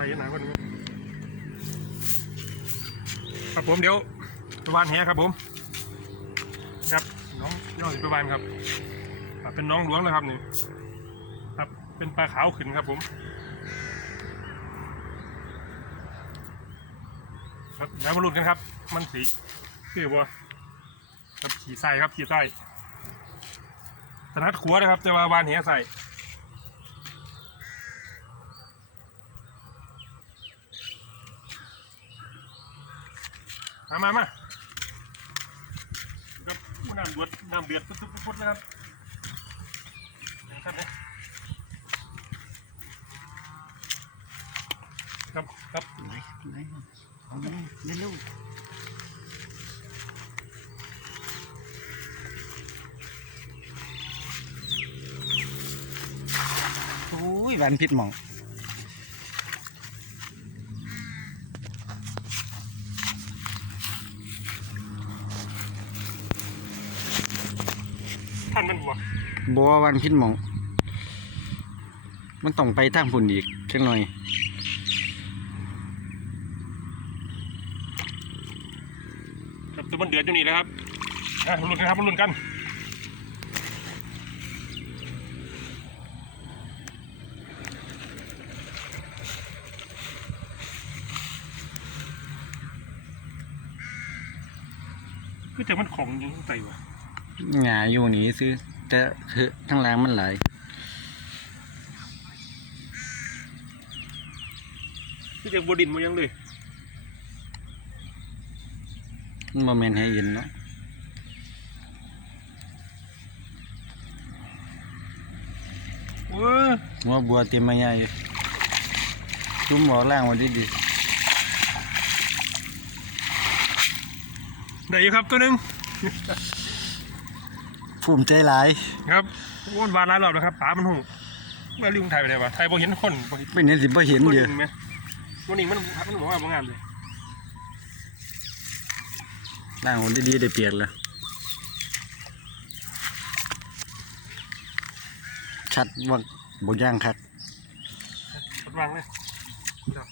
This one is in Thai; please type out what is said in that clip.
ส่หนาคนนี้ครับผมเดี๋ยวประวานแหครับผม ครับน้องน้องสิปวานครับเป็นน้องหลวงนะครับนี่ครับเป็นปลาขาวขึ้นครับผมครับแล้วมาลุ้นกันครับ มันสีคือบัวครับขี่ไส้ครับขี่ไส้ถนัดขัวนะครับจะมาวานเหียใส่ มามามาครับอู้น้ำเดือดน้ำเดือดปุ๊บปุ๊บปุ๊บนะครับครับครับครับไหนไหนเอาไหนไม่รู้โอ้ยหวานพิษหมอง ท่านมันบัว บัวหวานพิษหมอง มันต้องไปทางฝุ่นอีกจังหน่อยครับตัวมันเดือดอยู่นี่นะครับอะมาลุ้นกันครับมาลุ้นกันคือแต่มันของอยังไงวะหงาอยู่นี่ซื้อ แต่คือทั้งแรงมันหลายคือแต่บดินมายังเลยมันบ่แม่นให้เย็นเนาะเว้ยหัวบัวเต็มมาใหญ่อยู่จุ่มหมอล่างไว้ดีดีได้อยู่ครับตัวหนึ่งๆ ภูมิใจหลาย ครับวนวานหลายรอบแล้วครับป๋ามันหูเมื่อลิงไทยไปไหนวะไทยพอเห็นคนบ่เห็นเป็นเห็นสิบ่เห็นคนเยอะไหมวันนี้มันมันบอกว่าบางงานเลยล่างไว้ดีๆได้เปียกแล้วชัดว่าบ่ย่างคักกดวางเลยครับ